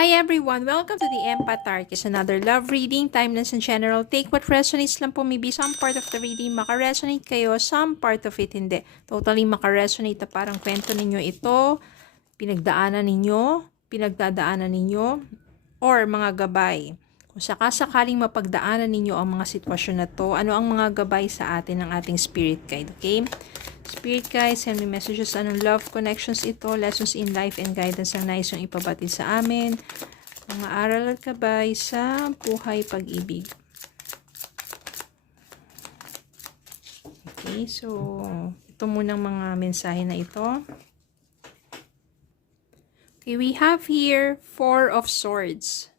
Hi everyone! Welcome to the Empath Arc. It's another love reading, timeless and general. Take what resonates lang po. Maybe some part of the reading makaresonate kayo, some part of it hindi. Totally makaresonate na parang kwento ninyo ito, pinagdadaanan ninyo, or mga gabay. Kung sakasakaling mapagdaanan ninyo ang mga sitwasyon na to, ano ang mga gabay sa atin ng ating spirit guide, okay? Spirit guides, send me messages. Anong love connections ito, lessons in life and guidance ang nais yung ipabatid sa amin. Mga aral at gabay sa buhay pag-ibig. Okay, so ito munang mga mensahe na ito. Okay, we have here Four of Swords,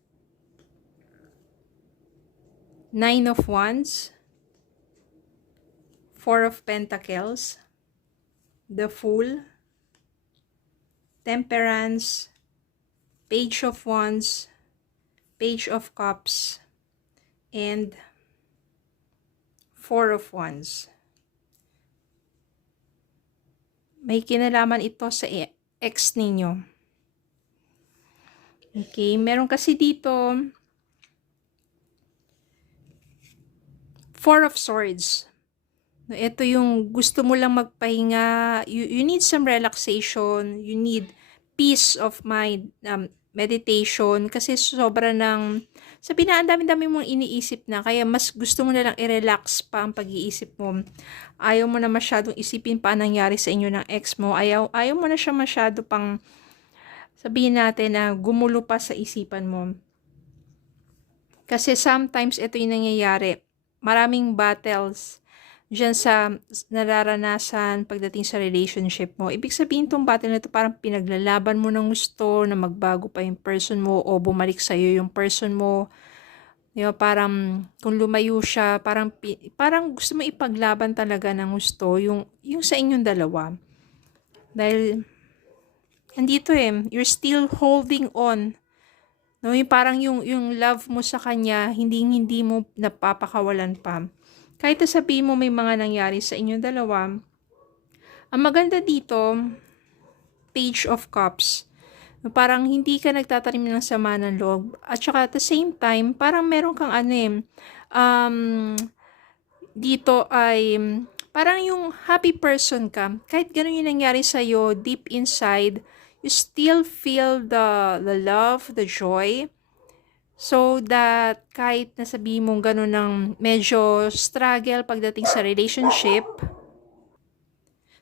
Nine of Wands, Four of Pentacles, the Fool, Temperance, Page of Wands, Page of Cups, and Four of Wands. May kinalaman ito sa ex ninyo. Okay, meron kasi dito Four of Swords. Ito yung gusto mo lang magpahinga, you need some relaxation, you need peace of mind, meditation, kasi sobra ng, sabi na, ang dami-dami mong iniisip na, kaya mas gusto mo na lang i-relax pa ang pag-iisip mo. Ayaw mo na masyadong isipin pa ang nangyari sa inyo ng ex mo, ayaw mo na siya masyado pang, sabihin natin na gumulo pa sa isipan mo. Kasi sometimes ito yung nangyayari, maraming battles diyan sa nararanasan pagdating sa relationship mo. Ibig sabihin tong battle na ito parang pinaglalaban mo ng gusto na magbago pa yung person mo o bumalik sa'yo yung person mo. Diba? Parang kung lumayo siya, parang gusto mo ipaglaban talaga ng gusto yung sa inyong dalawa. Dahil andito you're still holding on. No, yung parang yung love mo sa kanya, hindi mo napapakawalan pa. Kahit sabihin mo may mga nangyari sa inyong dalawa, ang maganda dito, Page of Cups. Parang hindi ka nagtatanim ng sama ng loob. At saka at the same time, parang meron kang dito ay parang yung happy person ka. Kahit ganun yung nangyari sa'yo, deep inside, you still feel the love, the joy. So that kahit nasabihin mong gano'n ng medyo struggle pagdating sa relationship,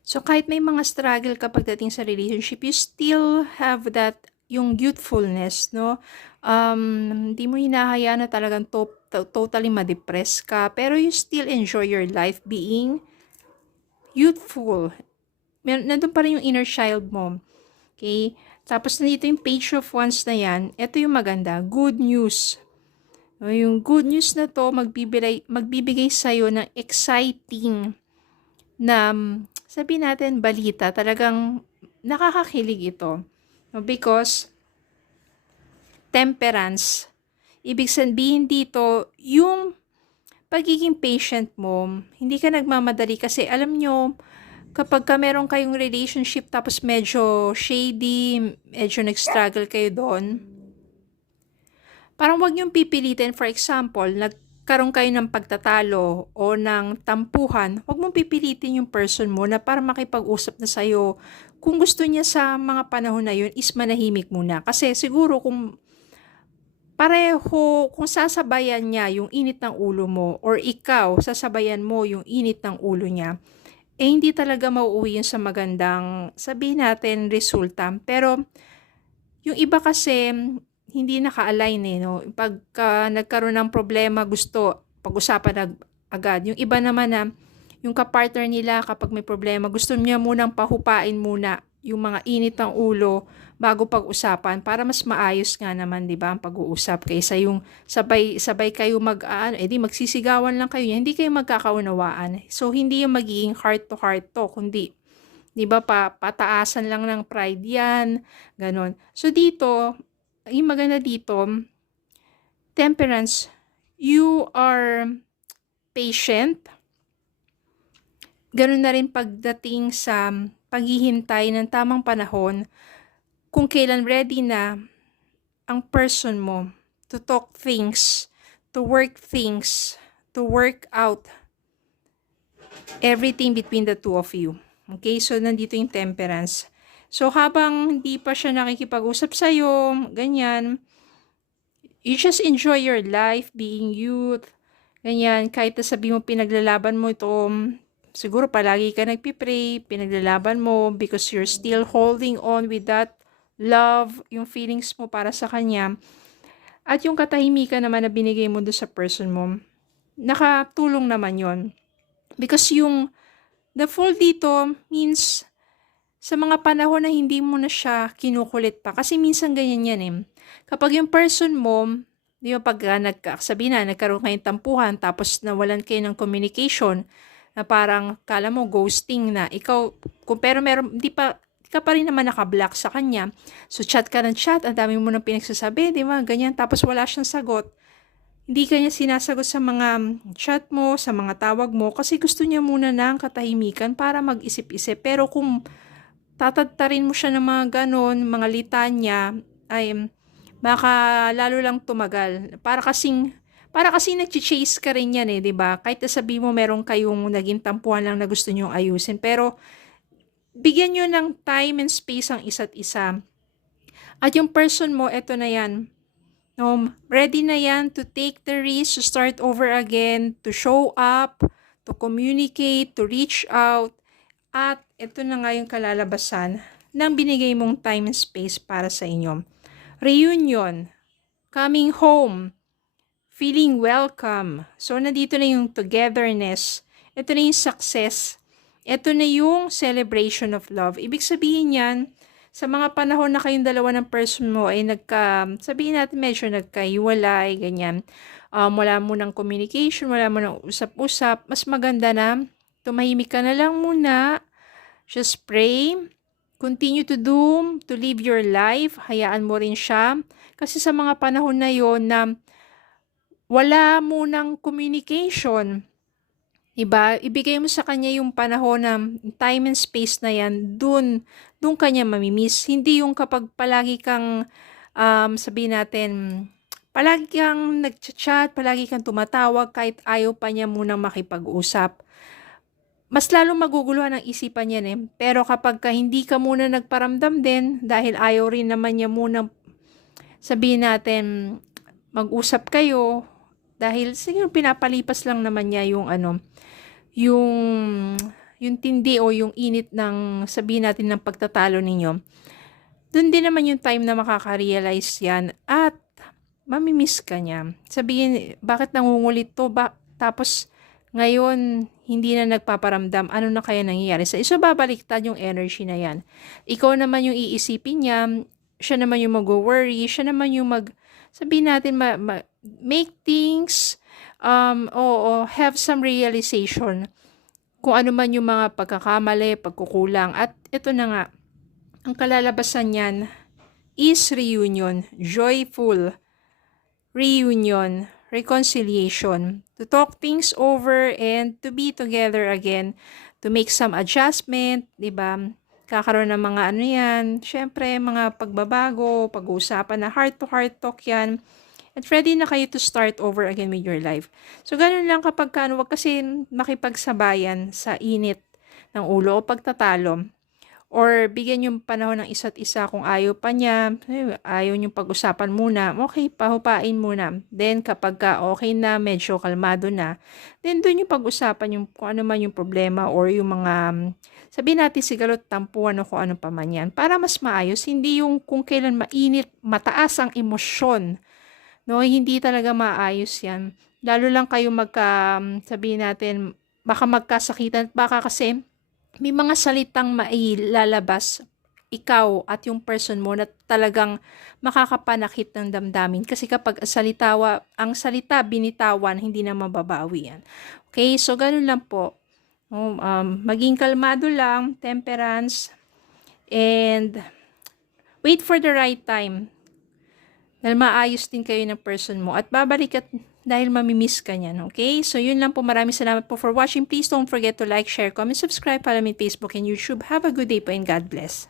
so kahit may mga struggle ka pagdating sa relationship, you still have that, yung youthfulness, no? Hindi mo hinahayaan na talagang totally ma-depress ka, pero you still enjoy your life being youthful. Nandun pa rin yung inner child mo. Okay? Tapos nandito yung Page of Wands na yan. Ito yung maganda. Good news. Yung good news na to, magbibigay sa'yo ng exciting na, sabihin natin, balita. Talagang nakakakilig ito. Because, temperance. Ibig sabihin dito, yung pagiging patient mo, hindi ka nagmamadali kasi alam nyo, kapag meron kayong relationship tapos medyo shady, medyo nag-struggle kayo doon, parang wag niyong pipilitin. For example, nagkaroon kayo ng pagtatalo o ng tampuhan, wag mong pipilitin yung person mo na para makipag-usap na sa'yo. Kung gusto niya sa mga panahon na yun, is manahimik muna. Kasi siguro kung pareho, kung sasabayan niya yung init ng ulo mo or ikaw, sasabayan mo yung init ng ulo niya, hindi talaga mauuwi yun sa magandang, sabihin natin, resulta. Pero, yung iba kasi, hindi naka-align no? Pagka nagkaroon ng problema, gusto pag-usapan agad. Yung iba naman na, yung kapartner nila kapag may problema, gusto niya munang pahupain muna yung mga init ng ulo bago pag-usapan para mas maayos nga naman, 'di ba, ang pag-uusap kaysa yung sabay kayo edi magsisigawan lang kayo, hindi kayo magkakaunawaan. So hindi yung magiging heart to heart to, kundi 'di ba pataasan lang ng pride 'yan, ganon. So dito, yung maganda dito, temperance, you are patient. Ganun na rin pagdating sa paghihintay ng tamang panahon, kung kailan ready na, ang person mo to talk things, to work things, to work out everything between the two of you. Okay, so nandito yung temperance. So habang hindi pa siya nakikipag-usap sa'yo, ganyan, you just enjoy your life, being youth, ganyan, kahit na sabi mo pinaglalaban mo ito, siguro palagi ka nagpipray, pinaglalaban mo because you're still holding on with that love, yung feelings mo para sa kanya, at yung katahimikan naman na binigay mo doon sa person mo, nakatulong naman yon. Because the Fool dito means sa mga panahon na hindi mo na siya kinukulit pa. Kasi minsan ganyan yan eh. Kapag yung person mo, di ba pag nagkaroon kayong tampuhan, tapos nawalan kayo ng communication, na parang kala mo ghosting na, ikaw, pero di ka pa rin naman naka-block sa kanya. So chat ka ng chat, ang dami mo nang pinagsasabi, di ba? Ganyan, tapos wala siyang sagot. Hindi ka niya sinasagot sa mga chat mo, sa mga tawag mo, kasi gusto niya muna ng katahimikan para mag-isip-isip. Pero kung tatadtarin mo siya ng mga ganon, mga litanya, ay baka lalo lang tumagal. Para kasing nag-chase ka rin yan eh, di ba? Kahit sabi mo meron kayong naging tampuhan lang na gusto niyong ayusin. Pero bigyan niyo ng time and space ang isa't isa. At yung person mo, eto na yan. Ready na yan to take the risk, to start over again, to show up, to communicate, to reach out. At ito na nga yung kalalabasan ng binigay mong time and space para sa inyo. Reunion, coming home, feeling welcome. So, nandito na yung togetherness. Ito na yung success. Ito na yung celebration of love. Ibig sabihin yan, sa mga panahon na kayong dalawa ng person mo ay sabihin natin medyo nagkahiwalay, ganyan. Wala mo ng communication, wala mo ng usap-usap. Mas maganda na, tumahimik ka na lang muna. Just pray. Continue to live your life. Hayaan mo rin siya. Kasi sa mga panahon na yon na wala mo ng communication, diba? Ibigay mo sa kanya yung panahon na time and space na yan, dun kanya mamimiss. Hindi yung kapag palagi kang, sabihin natin, palagi kang nagchat-chat, palagi kang tumatawag, kahit ayaw pa niya munang makipag-usap. Mas lalong maguguluhan ang isipan niya eh. Pero kapag hindi ka muna nagparamdam din, dahil ayaw rin naman niya muna, sabihin natin, mag-usap kayo, dahil siguro pinapalipas lang naman niya yung yung tindi o yung init ng, sabihin natin, ng pagtatalo ninyo. Doon din naman yung time na makaka-realize yan at mamimiss ka niya. Sabihin, bakit nangungulit to? Tapos ngayon hindi na nagpaparamdam, ano na kaya nangyayari sa iso? Babaliktad yung energy na yan. Ikaw naman yung iisipin niya, siya naman yung mag-worry, siya naman yung sabihin natin, make things, have some realization kung ano man yung mga pagkakamali, pagkukulang. At ito na nga, ang kalalabasan niyan is reunion, joyful reunion, reconciliation, to talk things over and to be together again, to make some adjustment, diba? Kakaroon ng mga syempre mga pagbabago, pag-uusapan na heart-to-heart talk yan. At ready na kayo to start over again with your life. So, ganun lang kapag wag kasi makipagsabayan sa init ng ulo o pagtatalo. Or bigyan yung panahon ng isa't isa kung ayaw pa niya, ayaw niyong pag-usapan muna, okay, pahupain muna. Then, kapag okay na, medyo kalmado na, then doon yung pag-usapan yung kung ano man yung problema or yung mga, sabihin natin siguro tampuan o kung ano pa man yan. Para mas maayos, hindi yung kung kailan mainit, mataas ang emosyon. No, hindi talaga maayos yan. Lalo lang kayo sabihin natin, baka magkasakitan, baka kasi may mga salitang mailalabas ikaw at yung person mo na talagang makakapanakit ng damdamin. Kasi kapag ang salita binitawan, hindi na mababawi yan. Okay, so ganun lang po. Maging kalmado lang, temperance, and wait for the right time. Dahil maayos din kayo ng person mo. At babalik dahil mamimiss ka niyan. Okay? So, yun lang po. Maraming salamat po for watching. Please don't forget to like, share, comment, subscribe. Follow me on Facebook and YouTube. Have a good day po and God bless.